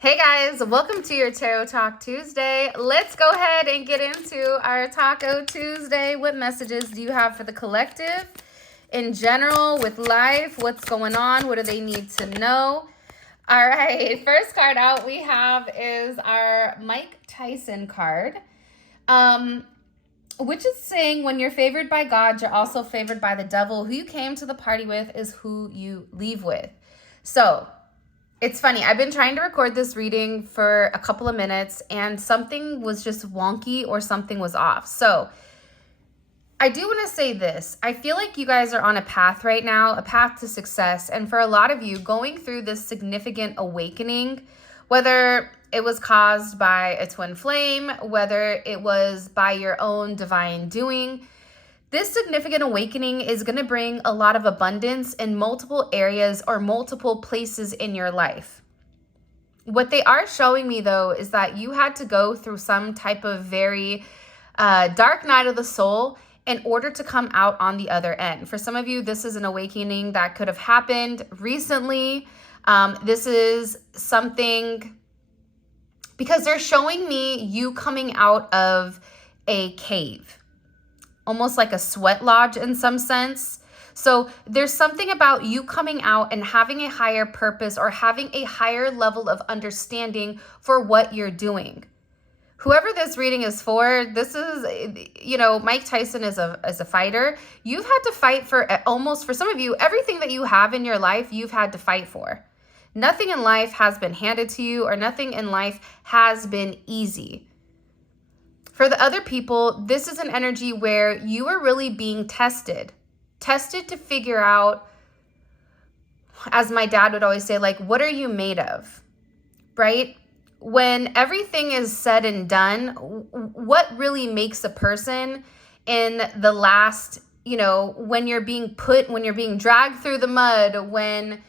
Hey guys, welcome to your Tarot Talk Tuesday. Let's go ahead and get into our Taco Tuesday. What messages do you have for the collective in general with life? What's going on? What do they need to know? All right, first card out we have is our Mike Tyson card, which is saying when you're favored by God, you're also favored by the devil. Who you came to the party with is who you leave with. So it's funny, I've been trying to record this reading for a couple of minutes and something was just wonky or something was off. So I do want to say this. I feel like you guys are on a path right now, a path to success. And for a lot of you, going through this significant awakening, whether it was caused by a twin flame, whether it was by your own divine doing, this significant awakening is going to bring a lot of abundance in multiple areas or multiple places in your life. What they are showing me, though, is that you had to go through some type of very dark night of the soul in order to come out on the other end. For some of you, this is an awakening that could have happened recently. This is something because they're showing me you coming out of a cave. Almost like a sweat lodge in some sense. So there's something about you coming out and having a higher purpose or having a higher level of understanding for what you're doing. Whoever this reading is for, this is, Mike Tyson is a fighter. You've had to fight for almost, for some of you, everything that you have in your life, you've had to fight for. Nothing in life has been handed to you or nothing in life has been easy. For the other people, this is an energy where you are really being tested to figure out, as my dad would always say, like, what are you made of, right? When everything is said and done, what really makes a person in the last, when you're being dragged through the mud, when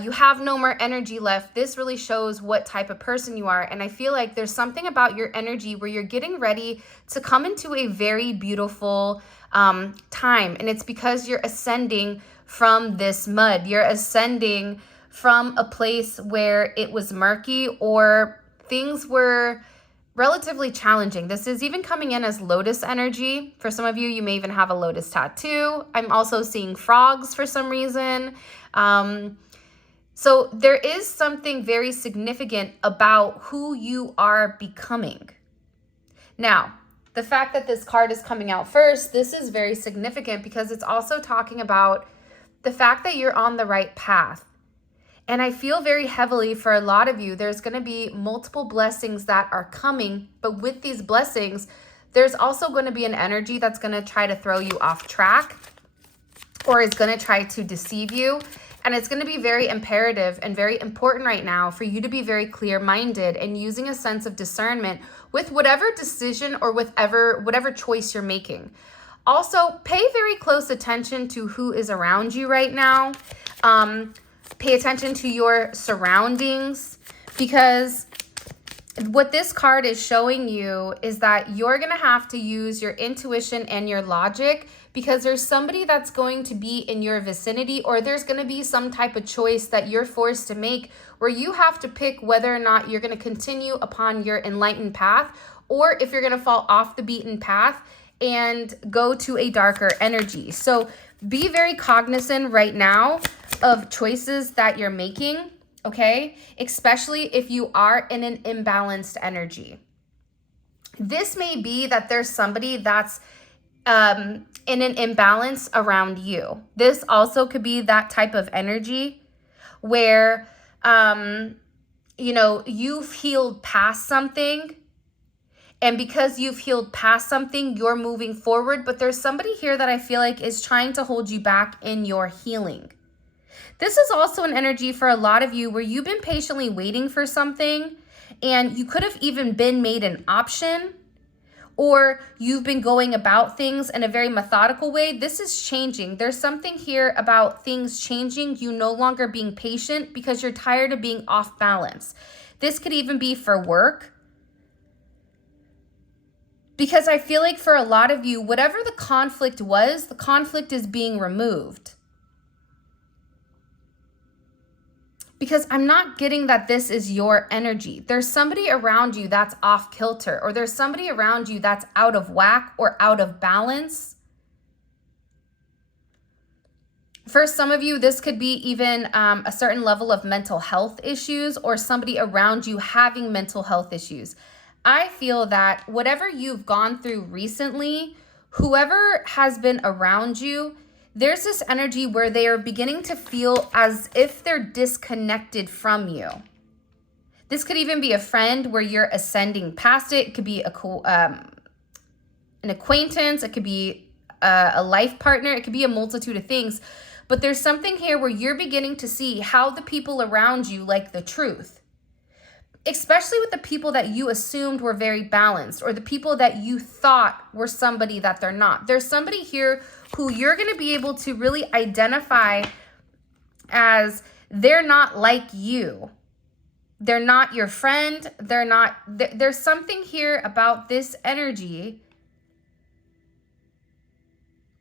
you have no more energy left, this really shows what type of person you are. And I feel like there's something about your energy where you're getting ready to come into a very beautiful time. And it's because you're ascending from this mud. You're ascending from a place where it was murky or things were relatively challenging. This is even coming in as lotus energy. For some of you, you may even have a lotus tattoo. I'm also seeing frogs for some reason. So there is something very significant about who you are becoming. Now, the fact that this card is coming out first, this is very significant because it's also talking about the fact that you're on the right path. And I feel very heavily for a lot of you, there's going to be multiple blessings that are coming. But with these blessings, there's also going to be an energy that's going to try to throw you off track or is going to try to deceive you. And it's going to be very imperative and very important right now for you to be very clear-minded and using a sense of discernment with whatever decision or whatever choice you're making. Also, pay very close attention to who is around you right now. Pay attention to your surroundings because what this card is showing you is that you're going to have to use your intuition and your logic because there's somebody that's going to be in your vicinity or there's going to be some type of choice that you're forced to make where you have to pick whether or not you're going to continue upon your enlightened path or if you're going to fall off the beaten path and go to a darker energy. So be very cognizant right now of choices that you're making, okay? Especially if you are in an imbalanced energy. This may be that there's somebody that's in an imbalance around you. This also could be that type of energy where, you've healed past something. And because you've healed past something, you're moving forward. But there's somebody here that I feel like is trying to hold you back in your healing. This is also an energy for a lot of you where you've been patiently waiting for something and you could have even been made an option or you've been going about things in a very methodical way. This is changing. There's something here about things changing, you no longer being patient because you're tired of being off balance. This could even be for work. Because I feel like for a lot of you, whatever the conflict was, the conflict is being removed. because I'm not getting that this is your energy. There's somebody around you that's off kilter, or there's somebody around you that's out of whack or out of balance. For some of you, this could be even a certain level of mental health issues, or somebody around you having mental health issues. I feel that whatever you've gone through recently, whoever has been around you, there's this energy where they are beginning to feel as if they're disconnected from you. This could even be a friend where you're ascending past it. It could be an acquaintance. It could be a life partner. It could be a multitude of things. But there's something here where you're beginning to see how the people around you like the truth, especially with the people that you assumed were very balanced, or the people that you thought were somebody that they're not. There's somebody here who you're going to be able to really identify as they're not like you. They're not your friend. There's something here about this energy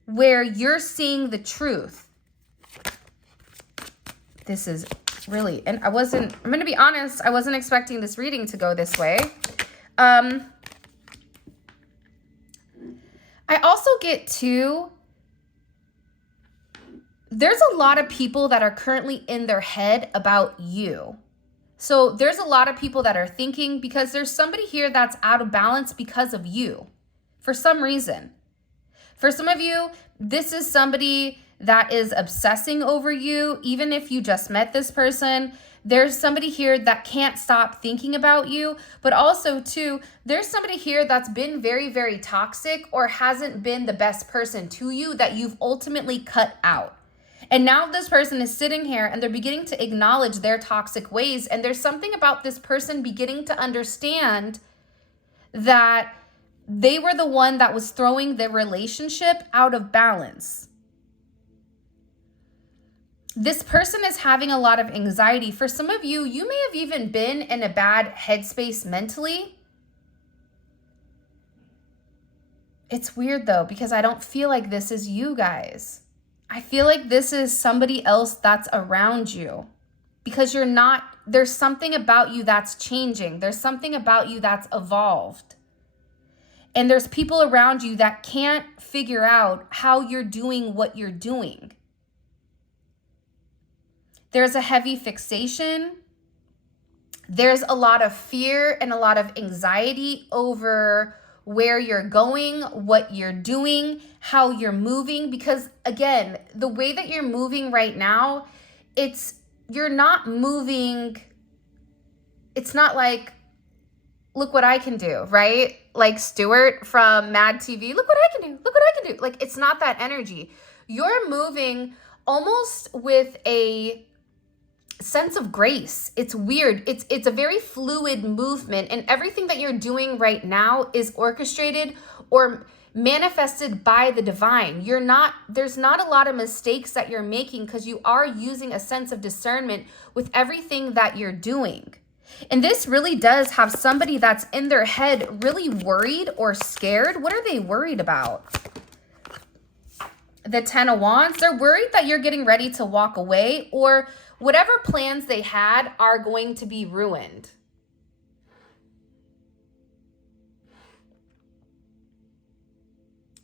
where you're seeing the truth. This is really, and I'm going to be honest, I wasn't expecting this reading to go this way. I also get too, there's a lot of people that are currently in their head about you. So there's a lot of people that are thinking, because there's somebody here that's out of balance because of you for some reason. For some of you, this is somebody that is obsessing over you. Even if you just met this person, there's somebody here that can't stop thinking about you. But also too, there's somebody here that's been very, very toxic, or hasn't been the best person to you, that you've ultimately cut out. And now this person is sitting here and they're beginning to acknowledge their toxic ways. And there's something about this person beginning to understand that they were the one that was throwing the relationship out of balance. This person is having a lot of anxiety. For some of you, you may have even been in a bad headspace mentally. It's weird though, because I don't feel like this is you guys. I feel like this is somebody else that's around you, because you're not, there's something about you that's changing. There's something about you that's evolved. And there's people around you that can't figure out how you're doing what you're doing. There's a heavy fixation. There's a lot of fear and a lot of anxiety over where you're going, what you're doing, how you're moving. Because again, the way that you're moving right now, you're not moving. It's not like, look what I can do, right? Like Stuart from Mad TV, look what I can do, look what I can do. Like, it's not that energy. You're moving almost with a sense of grace. It's weird. It's a very fluid movement, and everything that you're doing right now is orchestrated or manifested by the divine. There's not a lot of mistakes that you're making, because you are using a sense of discernment with everything that you're doing. And this really does have somebody that's in their head really worried or scared. What are they worried about? The 10 of Wands, they're worried that you're getting ready to walk away, or whatever plans they had are going to be ruined.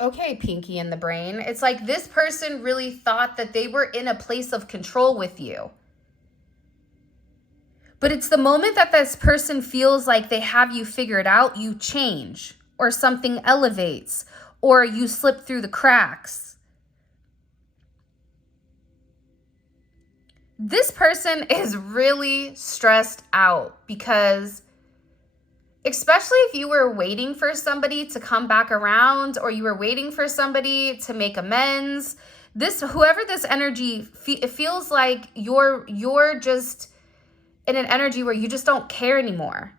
Okay, Pinky in the brain. It's like this person really thought that they were in a place of control with you. But it's the moment that this person feels like they have you figured out, you change, or something elevates, or you slip through the cracks. This person is really stressed out, because especially if you were waiting for somebody to come back around, or you were waiting for somebody to make amends, whoever this energy, it feels like you're just in an energy where you just don't care anymore.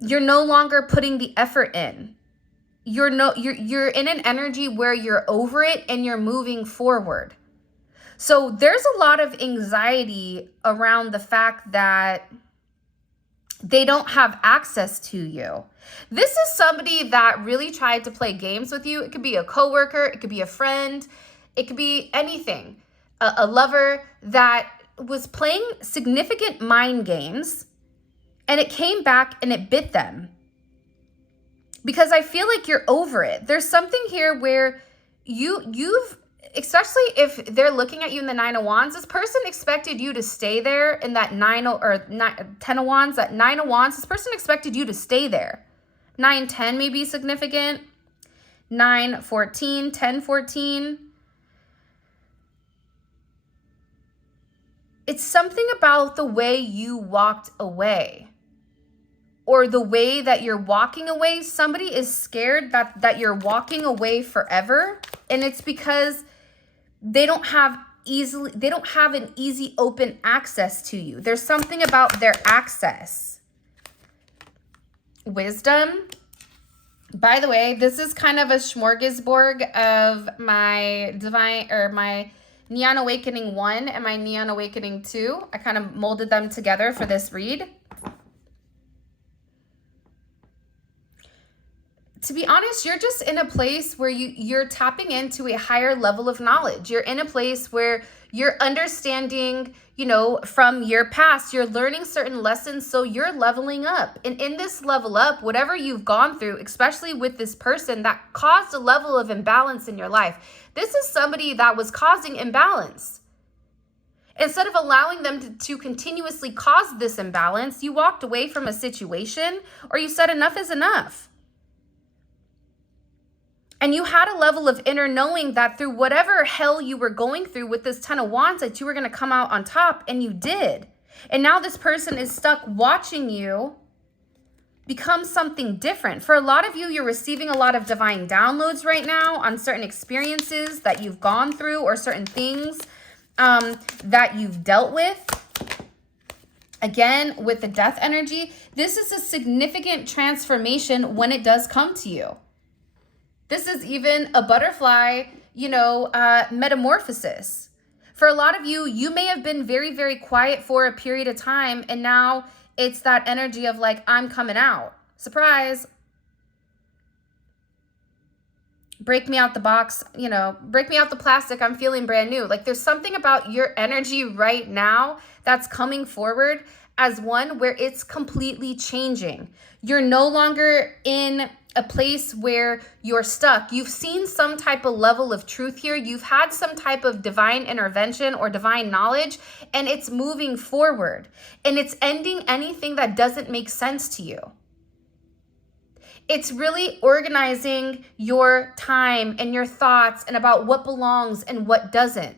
You're no longer putting the effort in. You're in an energy where you're over it and you're moving forward. So there's a lot of anxiety around the fact that they don't have access to you. This is somebody that really tried to play games with you. It could be a coworker, it could be a friend, it could be anything. A lover that was playing significant mind games, and it came back and it bit them. Because I feel like you're over it. There's something here where you've, especially if they're looking at you in the 9 of Wands, this person expected you to stay there in that 10 of Wands, that 9 of Wands, this person expected you to stay there. 9-10 may be significant. 9-14, 10-14. It's something about the way you walked away, or the way that you're walking away. Somebody is scared that you're walking away forever, and it's because they don't have an easy open access to you. There's something about their access. Wisdom. By the way, this is kind of a smorgasbord of my divine, or my Neon Awakening 1 and my Neon Awakening 2. I kind of molded them together for this read. To be honest, you're just in a place where you're tapping into a higher level of knowledge. You're in a place where you're understanding, you know, from your past, you're learning certain lessons, so you're leveling up. And in this level up, whatever you've gone through, especially with this person that caused a level of imbalance in your life, this is somebody that was causing imbalance. Instead of allowing them to continuously cause this imbalance, you walked away from a situation, or you said enough is enough. And you had a level of inner knowing that through whatever hell you were going through with this 10 of Wands, that you were going to come out on top, and you did. And now this person is stuck watching you become something different. For a lot of you, you're receiving a lot of divine downloads right now on certain experiences that you've gone through, or certain things that you've dealt with. Again, with the death energy, this is a significant transformation when it does come to you. This is even a butterfly, you know, metamorphosis. For a lot of you, you may have been very, very quiet for a period of time, and now it's that energy of like, I'm coming out. Surprise. Break me out the box, you know, break me out the plastic. I'm feeling brand new. Like, there's something about your energy right now that's coming forward as one where it's completely changing. You're no longer in a place where you're stuck. You've seen some type of level of truth here. You've had some type of divine intervention or divine knowledge, and it's moving forward, and it's ending anything that doesn't make sense to you. It's really organizing your time and your thoughts and about what belongs and what doesn't.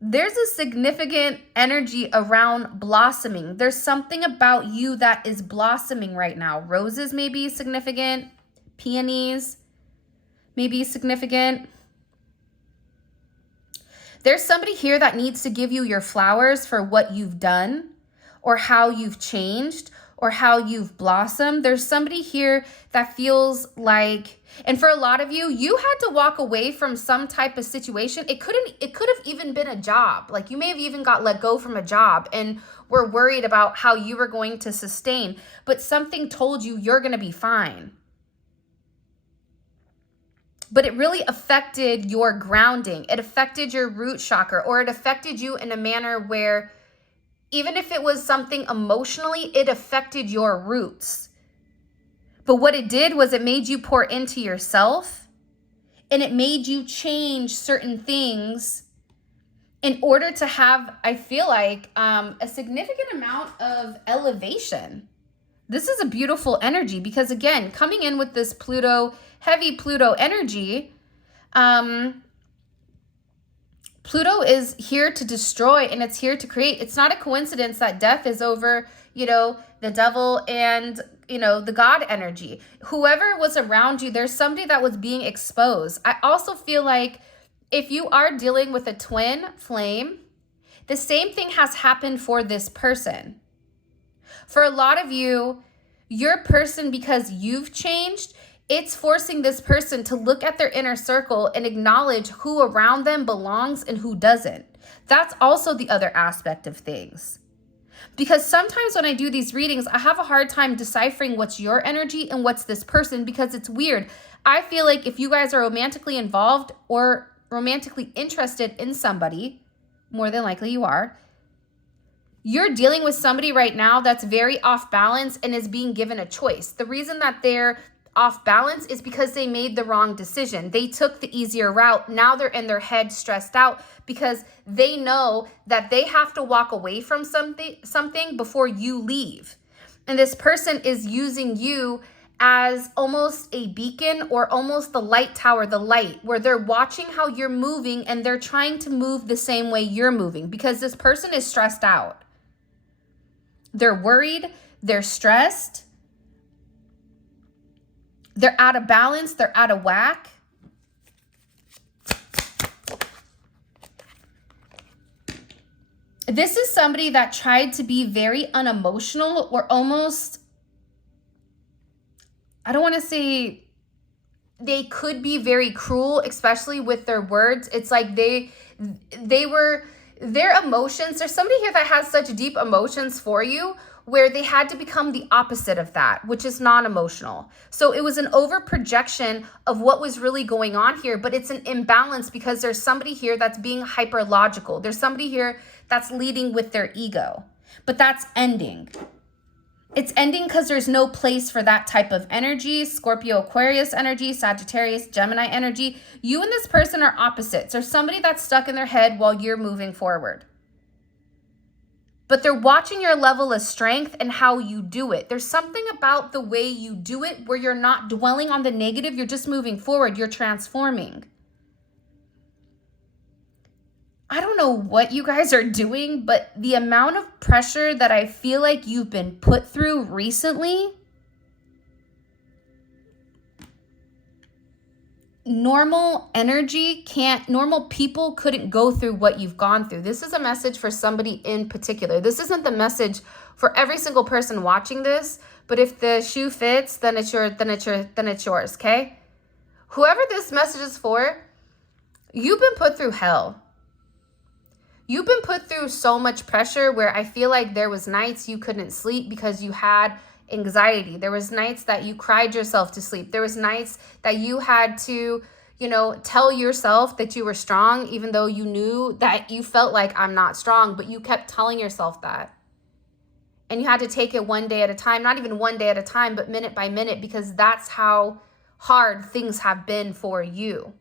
There's a significant energy around blossoming. There's something about you that is blossoming right now. Roses may be significant. Peonies may be significant. There's somebody here that needs to give you your flowers for what you've done, or how you've changed, or how you've blossomed. There's somebody here that feels like, and for a lot of you, you had to walk away from some type of situation. It could have even been a job. Like, you may have even got let go from a job and were worried about how you were going to sustain, but something told you you're going to be fine. But it really affected your grounding. It affected your root chakra, or it affected you in a manner where even if it was something emotionally, it affected your roots. But what it did was it made you pour into yourself, and it made you change certain things in order to have, I feel like, a significant amount of elevation. This is a beautiful energy because, again, coming in with this Pluto, heavy Pluto energy, Pluto is here to destroy, and it's here to create. It's not a coincidence that death is over, you know, the devil and, you know, the God energy. Whoever was around you, there's somebody that was being exposed. I also feel like if you are dealing with a twin flame, the same thing has happened for this person. For a lot of you, your person, because you've changed, it's forcing this person to look at their inner circle and acknowledge who around them belongs and who doesn't. That's also the other aspect of things. Because sometimes when I do these readings, I have a hard time deciphering what's your energy and what's this person, because it's weird. I feel like if you guys are romantically involved, or romantically interested in somebody, more than likely you are, you're dealing with somebody right now that's very off balance and is being given a choice. The reason that they're off balance is because they made the wrong decision. They took the easier route. Now they're in their head stressed out because they know that they have to walk away from something before you leave. And this person is using you as almost a beacon or almost the light tower, the light, where they're watching how you're moving and they're trying to move the same way you're moving because this person is stressed out. They're worried, they're stressed, they're out of balance, they're out of whack. This is somebody that tried to be very unemotional or almost, I don't want to say they could be very cruel, especially with their words. It's like they were, their emotions, there's somebody here that has such deep emotions for you where they had to become the opposite of that, which is non-emotional. So it was an over projection of what was really going on here, but it's an imbalance because there's somebody here that's being hyper logical. There's somebody here that's leading with their ego, but that's ending. It's ending because there's no place for that type of energy. Scorpio, Aquarius energy, Sagittarius, Gemini energy. You and this person are opposites. There's somebody that's stuck in their head while you're moving forward. But they're watching your level of strength and how you do it. There's something about the way you do it where you're not dwelling on the negative. You're just moving forward. You're transforming. I don't know what you guys are doing, but the amount of pressure that I feel like you've been put through recently, normal people couldn't go through what you've gone through. This is a message for somebody in particular. This isn't the message for every single person watching this, but if the shoe fits, then it's yours, okay? Whoever this message is for, you've been put through hell. You've been put through so much pressure where I feel like there was nights you couldn't sleep because you had anxiety. There was nights that you cried yourself to sleep. There was nights that you had to, tell yourself that you were strong, even though you knew that you felt like I'm not strong, but you kept telling yourself that. And you had to take it one day at a time, not even one day at a time, but minute by minute, because that's how hard things have been for you.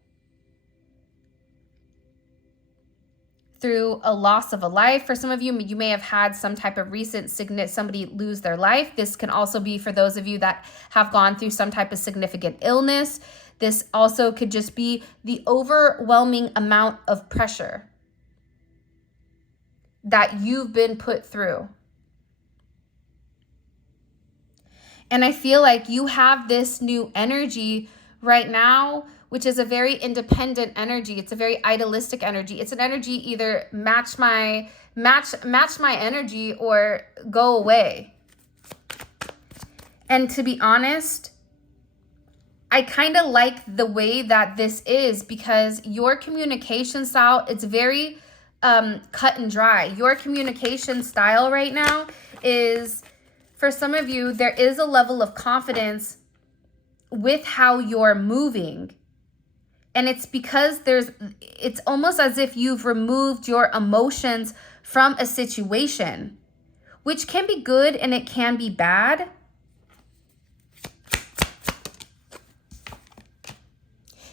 Through a loss of a life. For some of you, you may have had some type of recent somebody lose their life. This can also be for those of you that have gone through some type of significant illness. This also could just be the overwhelming amount of pressure that you've been put through. And I feel like you have this new energy right now, which is a very independent energy. It's a very idealistic energy. It's an energy either match my energy or go away. And to be honest, I kind of like the way that this is because your communication style, it's very cut and dry. Your communication style right now is, for some of you, there is a level of confidence with how you're moving. And it's because it's almost as if you've removed your emotions from a situation, which can be good and it can be bad.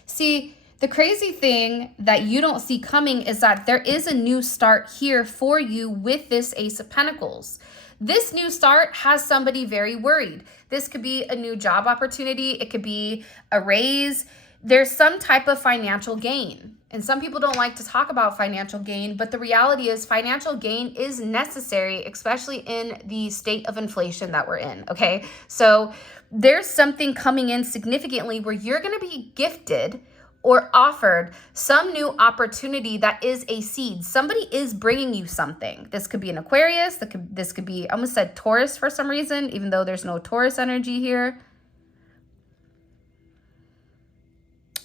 See, the crazy thing that you don't see coming is that there is a new start here for you with this Ace of Pentacles. This new start has somebody very worried. This could be a new job opportunity. It could be a raise. There's some type of financial gain. And some people don't like to talk about financial gain, but the reality is financial gain is necessary, especially in the state of inflation that we're in, okay? So there's something coming in significantly where you're going to be gifted or offered some new opportunity that is a seed. Somebody is bringing you something. This could be an Aquarius. This could be, I almost said Taurus for some reason, even though there's no Taurus energy here.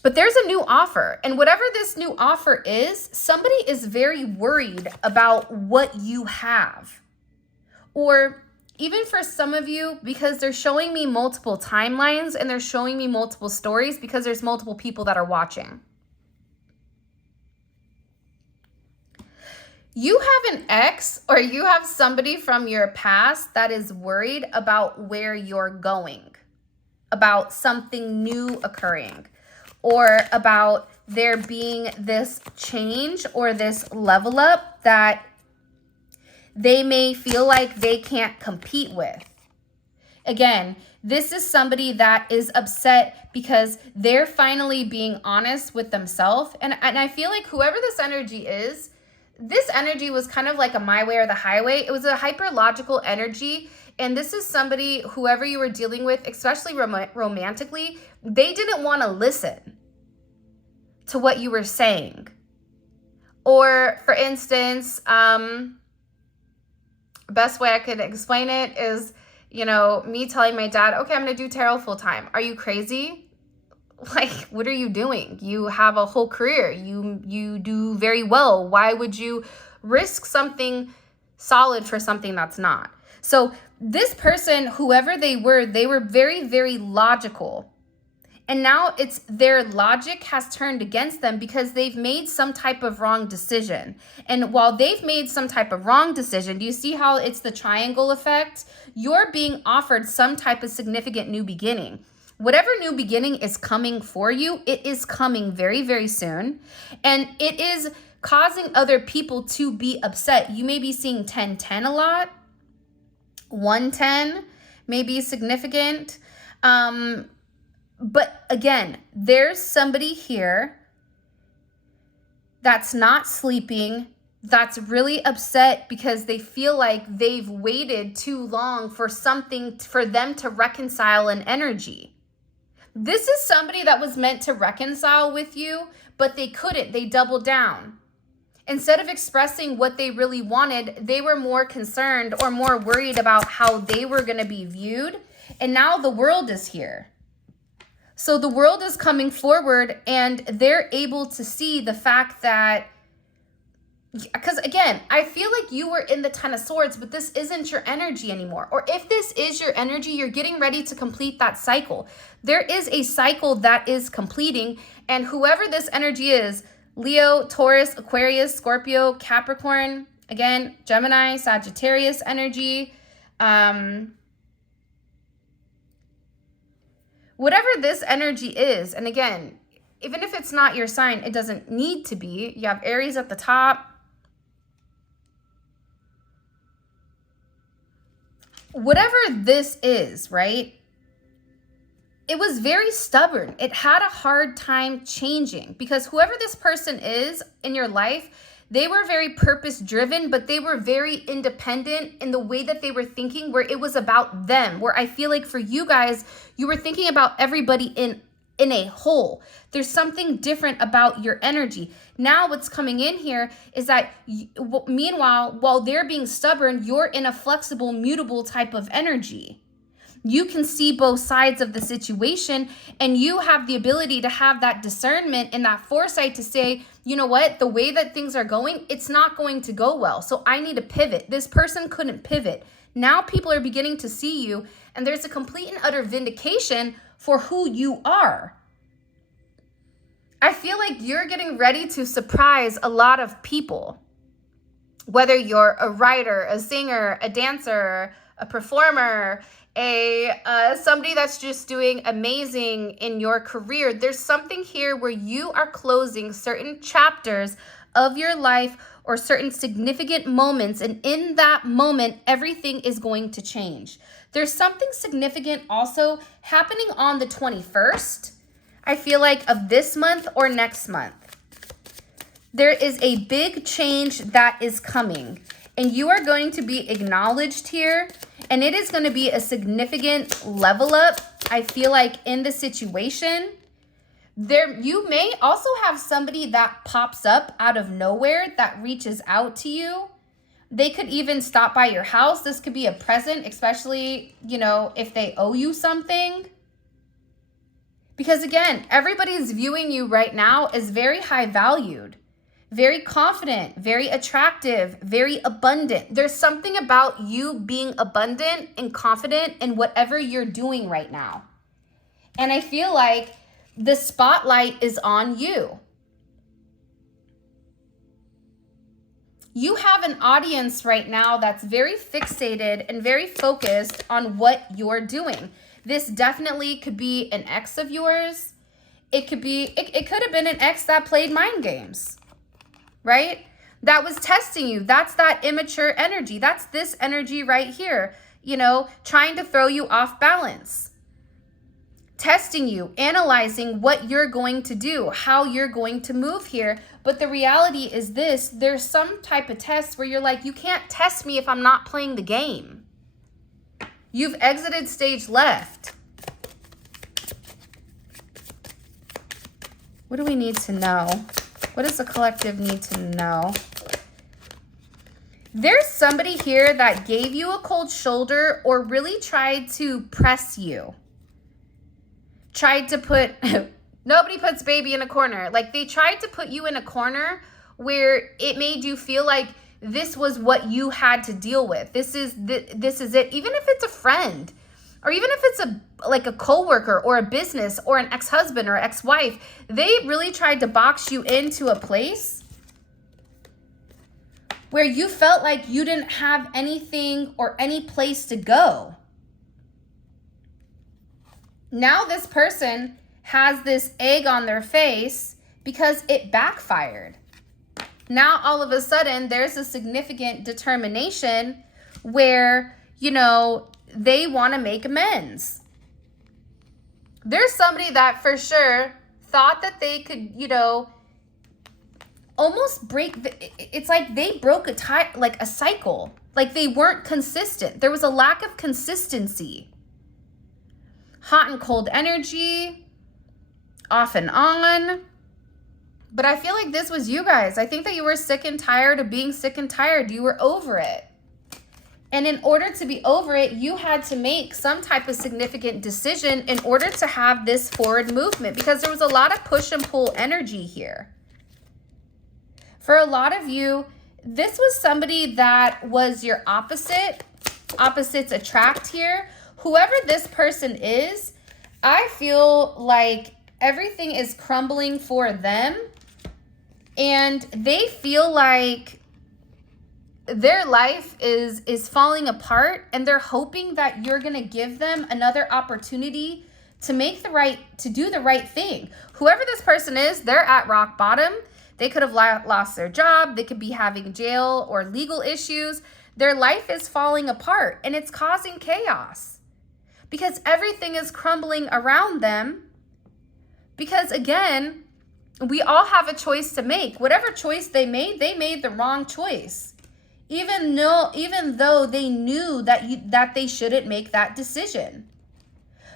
But there's a new offer, and whatever this new offer is, somebody is very worried about what you have. Or even for some of you, because they're showing me multiple timelines and they're showing me multiple stories because there's multiple people that are watching. You have an ex or you have somebody from your past that is worried about where you're going, about something new occurring, or about there being this change or this level up that they may feel like they can't compete with. Again, this is somebody that is upset because they're finally being honest with themselves. And I feel like whoever this energy is, this energy was kind of like a my way or the highway. It was a hyperlogical energy. And this is somebody, whoever you were dealing with, especially romantically, they didn't want to listen to what you were saying. Or for instance, best way I could explain it is, you know, me telling my dad, okay, I'm going to do tarot full time. Are you crazy? Like, what are you doing? You have a whole career. You do very well. Why would you risk something solid for something that's not? So this person, whoever they were very, very logical. And now it's their logic has turned against them because they've made some type of wrong decision. And while they've made some type of wrong decision, do you see how it's the triangle effect? You're being offered some type of significant new beginning. Whatever new beginning is coming for you, it is coming very, very soon. And it is causing other people to be upset. You may be seeing 1010 a lot. 110 may be significant. But again, there's somebody here that's not sleeping, that's really upset because they feel like they've waited too long for something for them to reconcile an energy. This is somebody that was meant to reconcile with you, but they couldn't. They doubled down. Instead of expressing what they really wanted, they were more concerned or more worried about how they were going to be viewed. And now the world is here. So the world is coming forward and they're able to see the fact that, because again, I feel like you were in the Ten of Swords, but this isn't your energy anymore. Or if this is your energy, you're getting ready to complete that cycle. There is a cycle that is completing, and whoever this energy is, Leo, Taurus, Aquarius, Scorpio, Capricorn, again, Gemini, Sagittarius energy, whatever this energy is, and again, even if it's not your sign, it doesn't need to be. You have Aries at the top. Whatever this is, right? It was very stubborn. It had a hard time changing because whoever this person is in your life, they were very purpose driven, but they were very independent in the way that they were thinking, where it was about them, where I feel like for you guys, you were thinking about everybody in a whole. There's something different about your energy. Now what's coming in here is that meanwhile, while they're being stubborn, you're in a flexible, mutable type of energy. You can see both sides of the situation, and you have the ability to have that discernment and that foresight to say, you know what, the way that things are going, it's not going to go well. So I need to pivot. This person couldn't pivot. Now people are beginning to see you, and there's a complete and utter vindication for who you are. I feel like you're getting ready to surprise a lot of people. Whether you're a writer, a singer, a dancer, a performer, somebody that's just doing amazing in your career, there's something here where you are closing certain chapters of your life or certain significant moments, and in that moment, everything is going to change. There's something significant also happening on the 21st, I feel like, of this month or next month. There is a big change that is coming, and you are going to be acknowledged here, and it is going to be a significant level up, I feel like, in the situation. You may also have somebody that pops up out of nowhere that reaches out to you. They could even stop by your house. This could be a present, especially, you know, if they owe you something. Because again, everybody's viewing you right now as very high valued, very confident, very attractive, very abundant. There's something about you being abundant and confident in whatever you're doing right now. And I feel like the spotlight is on you. You have an audience right now that's very fixated and very focused on what you're doing. This definitely could be an ex of yours. It could have been an ex that played mind games, right? That was testing you. That's that immature energy. That's this energy right here, you know, trying to throw you off balance, testing you, analyzing what you're going to do, how you're going to move here. But the reality is this, there's some type of test where you're like, you can't test me if I'm not playing the game. You've exited stage left. What do we need to know? What does the collective need to know? There's somebody here that gave you a cold shoulder or really tried to press you. Tried to put, nobody puts baby in a corner. Like they tried to put you in a corner where it made you feel like this was what you had to deal with. This is it. Even if it's a friend, or even if it's like a coworker or a business or an ex-husband or ex-wife, they really tried to box you into a place where you felt like you didn't have anything or any place to go. Now this person has this egg on their face because it backfired. Now all of a sudden there's a significant determination where, you know, they want to make amends. There's somebody that for sure thought that they could, you know, almost it's like they broke a cycle. Like they weren't consistent. There was a lack of consistency. Hot and cold energy, off and on. But I feel like this was you guys. I think that you were sick and tired of being sick and tired. You were over it. And in order to be over it, you had to make some type of significant decision in order to have this forward movement, because there was a lot of push and pull energy here. For a lot of you, this was somebody that was your opposite. Opposites attract here. Whoever this person is, I feel like everything is crumbling for them. And they feel like their life is falling apart, and they're hoping that you're going to give them another opportunity to do the right thing. Whoever this person is, they're at rock bottom. They could have lost their job. They could be having jail or legal issues. Their life is falling apart, and it's causing chaos because everything is crumbling around them. Because again, we all have a choice to make. Whatever choice they made the wrong choice. Even though they knew that they shouldn't make that decision.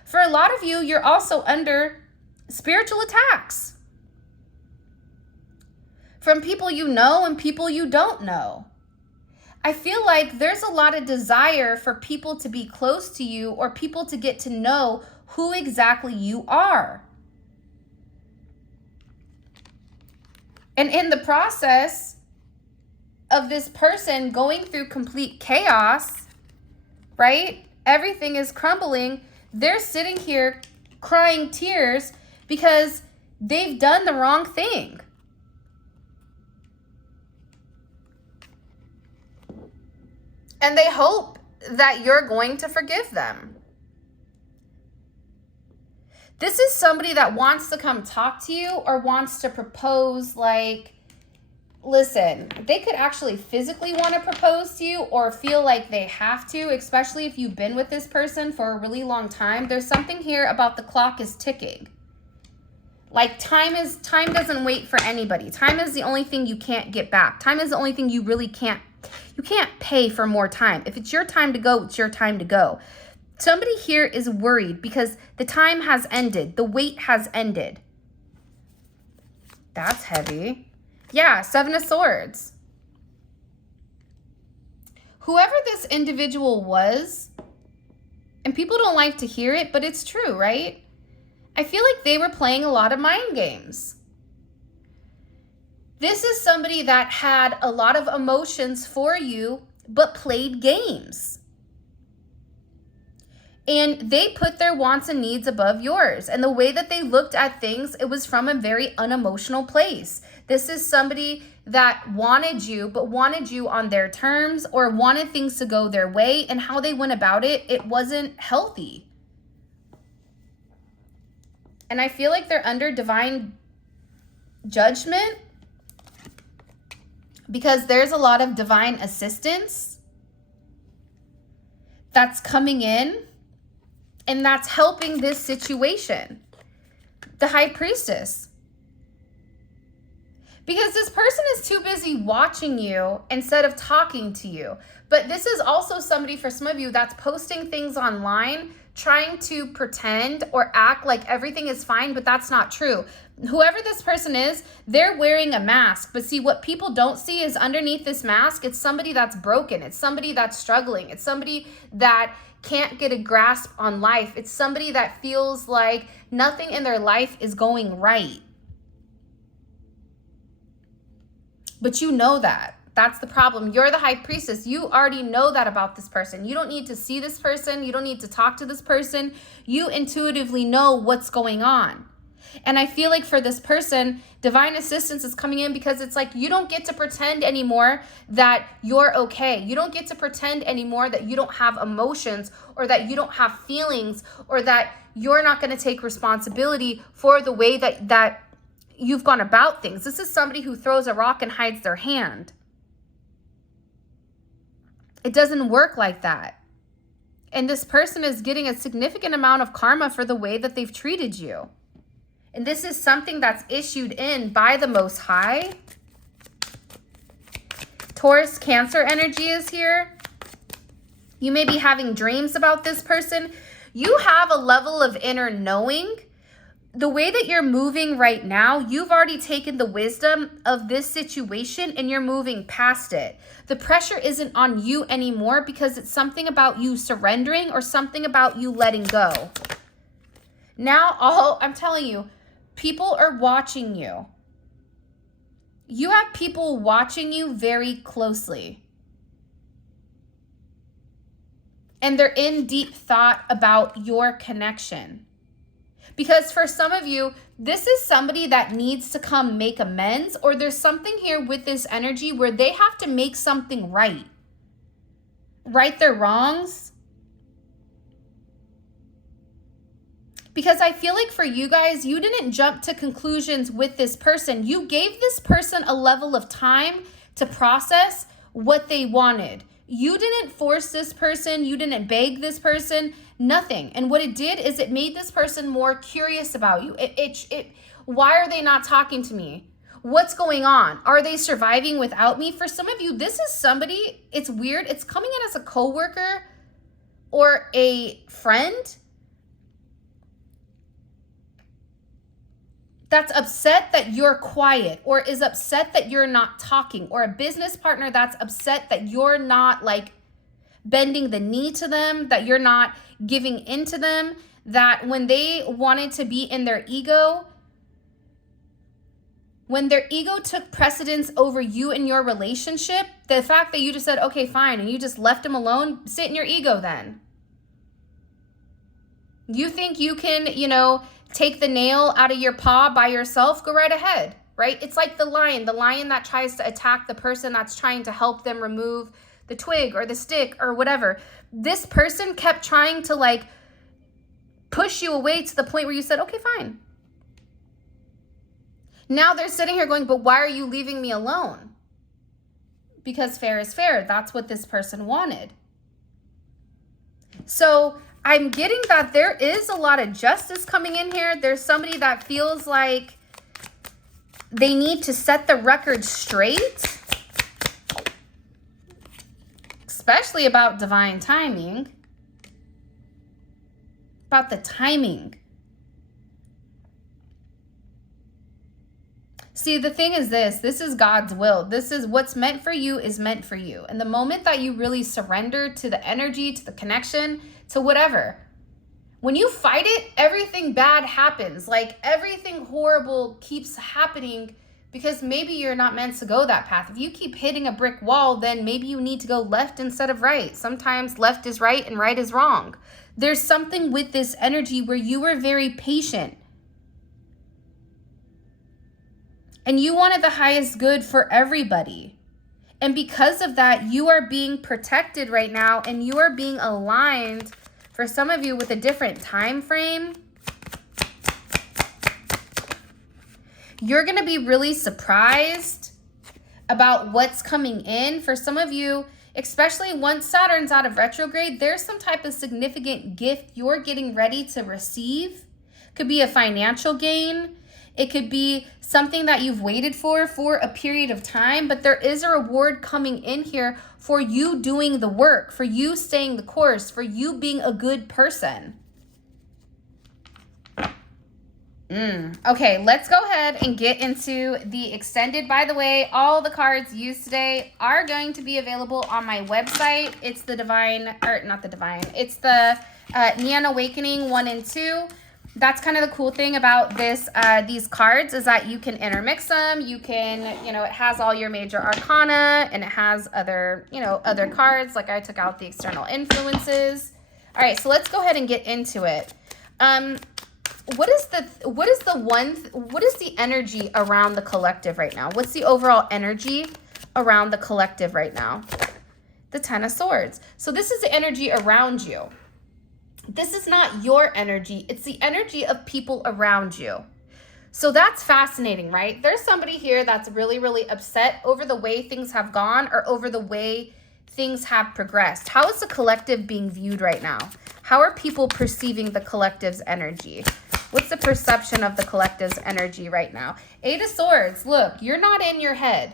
For a lot of you, you're also under spiritual attacks from people you know and people you don't know. I feel like there's a lot of desire for people to be close to you or people to get to know who exactly you are. And in the process of this person going through complete chaos, right? Everything is crumbling. They're sitting here crying tears because they've done the wrong thing. And they hope that you're going to forgive them. This is somebody that wants to come talk to you or wants to propose. Like, listen, they could actually physically want to propose to you or feel like they have to, especially if you've been with this person for a really long time. There's something here about the clock is ticking. Like time doesn't wait for anybody. Time is the only thing you can't get back. Time is the only thing you really can't pay for more time. If it's your time to go, it's your time to go. Somebody here is worried because the time has ended. The wait has ended. That's heavy. Yeah, Seven of Swords. Whoever this individual was, and people don't like to hear it, but it's true, right? I feel like they were playing a lot of mind games. This is somebody that had a lot of emotions for you, but played games. And they put their wants and needs above yours. And the way that they looked at things, it was from a very unemotional place. This is somebody that wanted you, but wanted you on their terms, or wanted things to go their way, and how they went about it, it wasn't healthy. And I feel like they're under divine judgment because there's a lot of divine assistance that's coming in, and that's helping this situation. The High Priestess. Because this person is too busy watching you instead of talking to you. But this is also somebody, for some of you, that's posting things online, trying to pretend or act like everything is fine, but that's not true. Whoever this person is, they're wearing a mask. But see, what people don't see is underneath this mask, it's somebody that's broken. It's somebody that's struggling. It's somebody that can't get a grasp on life. It's somebody that feels like nothing in their life is going right. But you know that. That's the problem. You're the High Priestess. You already know that about this person. You don't need to see this person. You don't need to talk to this person. You intuitively know what's going on. And I feel like for this person, divine assistance is coming in because it's like you don't get to pretend anymore that you're okay. You don't get to pretend anymore that you don't have emotions, or that you don't have feelings, or that you're not going to take responsibility for the way that you've gone about things. This is somebody who throws a rock and hides their hand. It doesn't work like that. And this person is getting a significant amount of karma for the way that they've treated you. And this is something that's issued in by the Most High. Taurus, Cancer energy is here. You may be having dreams about this person. You have a level of inner knowing. The way that you're moving right now, you've already taken the wisdom of this situation and you're moving past it. The pressure isn't on you anymore because it's something about you surrendering or something about you letting go. Now, I'm telling you, people are watching you. You have people watching you very closely. And they're in deep thought about your connection. Because for some of you, this is somebody that needs to come make amends, or there's something here with this energy where they have to make something right. Right their wrongs. Because I feel like for you guys, you didn't jump to conclusions with this person. You gave this person a level of time to process what they wanted. You didn't force this person. You didn't beg this person. Nothing. And what it did is it made this person more curious about you. Why are they not talking to me? What's going on? Are they surviving without me? For some of you, this is somebody, it's weird. It's coming in as a coworker or a friend that's upset that you're quiet, or is upset that you're not talking, or a business partner that's upset that you're not like bending the knee to them, that you're not giving into them, that when they wanted to be in their ego, when their ego took precedence over you and your relationship, the fact that you just said, okay, fine, and you just left them alone, sit in your ego then. You think you can, take the nail out of your paw by yourself? Go right ahead, right? It's like the lion that tries to attack the person that's trying to help them remove the twig or the stick or whatever. This person kept trying to like push you away to the point where you said, okay, fine. Now they're sitting here going, but why are you leaving me alone? Because fair is fair. That's what this person wanted. So I'm getting that there is a lot of justice coming in here. There's somebody that feels like they need to set the record straight, especially about divine timing, about the timing. See, the thing is this is God's will. This is what's meant for you is meant for you. And the moment that you really surrender to the energy, to the connection, to whatever, when you fight it, everything bad happens. Like everything horrible keeps happening Because maybe you're not meant to go that path. If you keep hitting a brick wall, then maybe you need to go left instead of right. Sometimes left is right and right is wrong. There's something with this energy where you were very patient. And you wanted the highest good for everybody. And because of that, you are being protected right now, and you are being aligned, for some of you, with a different time frame. You're going to be really surprised about what's coming in. For some of you, especially once Saturn's out of retrograde, there's some type of significant gift you're getting ready to receive. Could be a financial gain. It could be something that you've waited for a period of time, but there is a reward coming in here for you doing the work, for you staying the course, for you being a good person. Okay, let's go ahead and get into the extended. By the way, all the cards used today are going to be available on my website. It's the Divine, or not the Divine, it's the Neon Awakening 1 and 2. That's kind of the cool thing about this, these cards, is that you can intermix them. You can, it has all your major arcana, and it has other, other cards. Like I took out the external influences. All right, so let's go ahead and get into it. What is the energy around the collective right now? What's the overall energy around the collective right now? The Ten of Swords. So this is the energy around you. This is not your energy. It's the energy of people around you. So that's fascinating, right? There's somebody here that's really, really upset over the way things have gone, or over the way things have progressed. How is the collective being viewed right now? How are people perceiving the collective's energy? What's the perception of the collective's energy right now? Eight of Swords. Look, you're not in your head.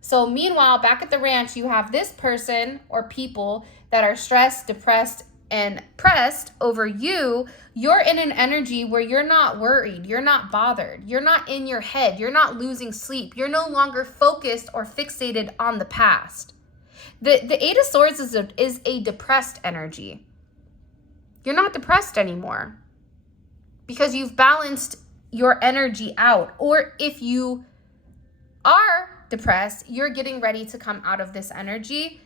So meanwhile, back at the ranch, you have this person or people that are stressed, depressed, and pressed over you. You're in an energy where you're not worried, you're not bothered, you're not in your head, you're not losing sleep, you're no longer focused or fixated on the past. The Eight of Swords is a depressed energy. You're not depressed anymore because you've balanced your energy out. Or if you are depressed, you're getting ready to come out of this energy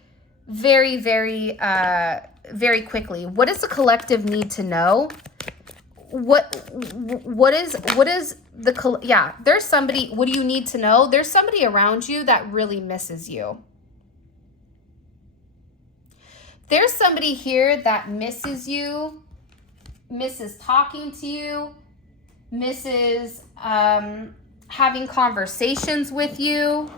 very, very, very quickly. What does the collective need to know? What is the, yeah, there's somebody, what do you need to know? There's somebody around you that really misses you. There's somebody here that misses you, misses talking to you, misses having conversations with you.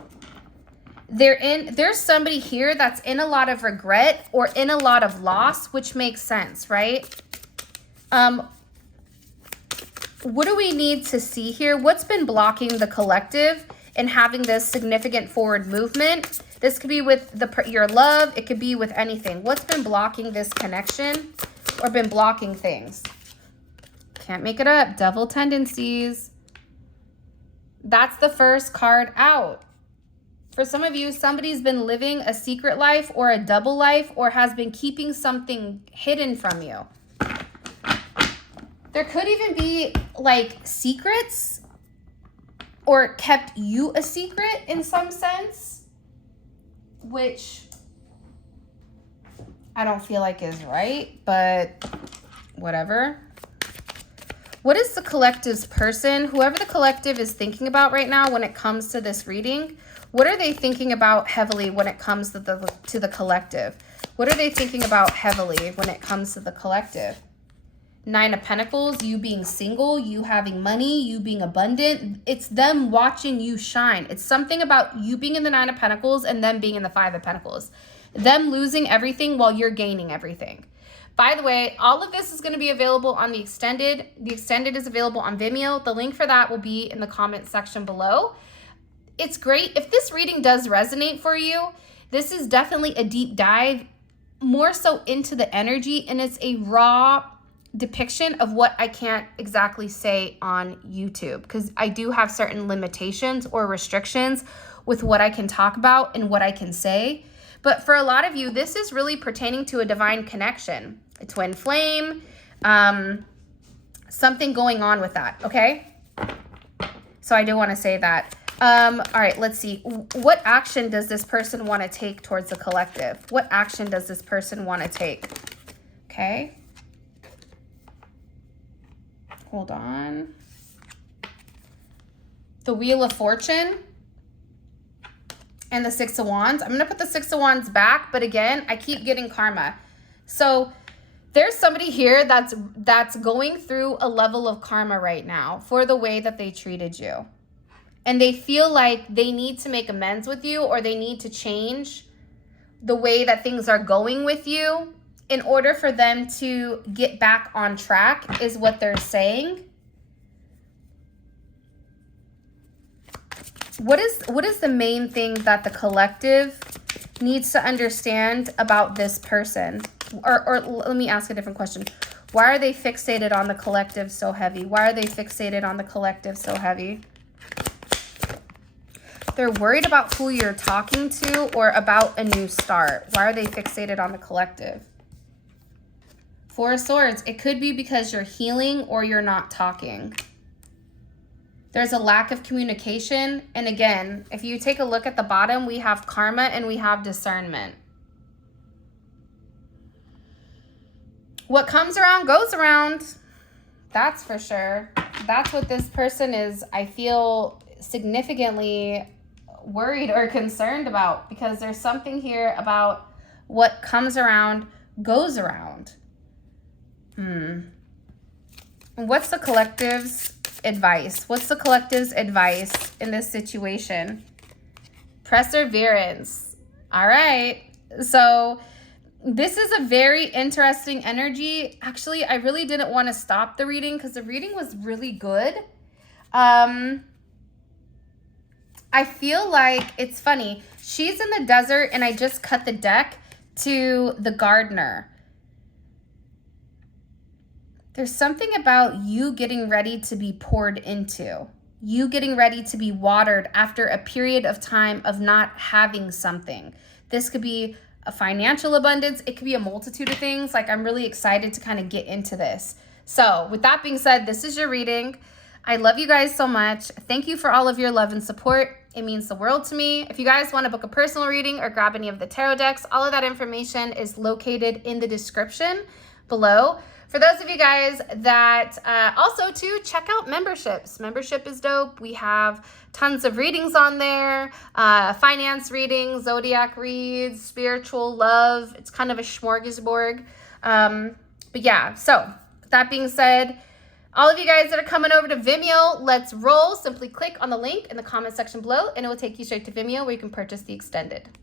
There's somebody here that's in a lot of regret or in a lot of loss, which makes sense, right? What do we need to see here? What's been blocking the collective and having this significant forward movement? This could be with your love. It could be with anything. What's been blocking this connection or been blocking things? Can't make it up. Devil tendencies. That's the first card out. For some of you, somebody's been living a secret life or a double life, or has been keeping something hidden from you. There could even be like secrets, or kept you a secret in some sense, which I don't feel like is right, but whatever. What is the collective's person? Whoever the collective is thinking about right now when it comes to this reading, what are they thinking about heavily when it comes to the collective? What are they thinking about heavily when it comes to the collective? Nine of Pentacles, you being single, you having money, you being abundant. It's them watching you shine. It's something about you being in the Nine of Pentacles and them being in the Five of Pentacles. Them losing everything while you're gaining everything. By the way, all of this is going to be available on the extended. The extended is available on Vimeo. The link for that will be in the comment section below. It's great. If this reading does resonate for you, this is definitely a deep dive, more so into the energy, and it's a raw depiction of what I can't exactly say on YouTube, because I do have certain limitations or restrictions with what I can talk about and what I can say. But for a lot of you, this is really pertaining to a divine connection, a twin flame, something going on with that, okay? So I do want to say that. All right, let's see. What action does this person want to take towards the collective? What action does this person want to take? Okay. Hold on. The Wheel of Fortune and the Six of Wands. I'm going to put the Six of Wands back, but again, I keep getting karma. So there's somebody here that's going through a level of karma right now for the way that they treated you. And they feel like they need to make amends with you, or they need to change the way that things are going with you in order for them to get back on track, is what they're saying. What is the main thing that the collective needs to understand about this person? Or let me ask a different question. Why are they fixated on the collective so heavy? Why are they fixated on the collective so heavy? They're worried about who you're talking to or about a new start. Why are they fixated on the collective? Four of Swords. It could be because you're healing or you're not talking. There's a lack of communication. And again, if you take a look at the bottom, we have karma and we have discernment. What comes around goes around. That's for sure. That's what this person is, I feel, significantly worried or concerned about, because there's something here about what comes around goes around. What's the collective's advice? What's the collective's advice in this situation? Perseverance. All right. So this is a very interesting energy. Actually, I really didn't want to stop the reading because the reading was really good. I feel like it's funny. She's in the desert and I just cut the deck to the gardener. There's something about you getting ready to be poured into. You getting ready to be watered after a period of time of not having something. This could be a financial abundance. It could be a multitude of things. Like, I'm really excited to kind of get into this. So with that being said, this is your reading. I love you guys so much. Thank you for all of your love and support. It means the world to me. If you guys want to book a personal reading or grab any of the tarot decks, all of that information is located in the description below. For those of you guys that also to check out memberships. Membership is dope. We have tons of readings on there. Finance readings, zodiac reads, spiritual love. It's kind of a smorgasbord. But yeah, so with that being said, all of you guys that are coming over to Vimeo, let's roll. Simply click on the link in the comment section below and it will take you straight to Vimeo where you can purchase the extended.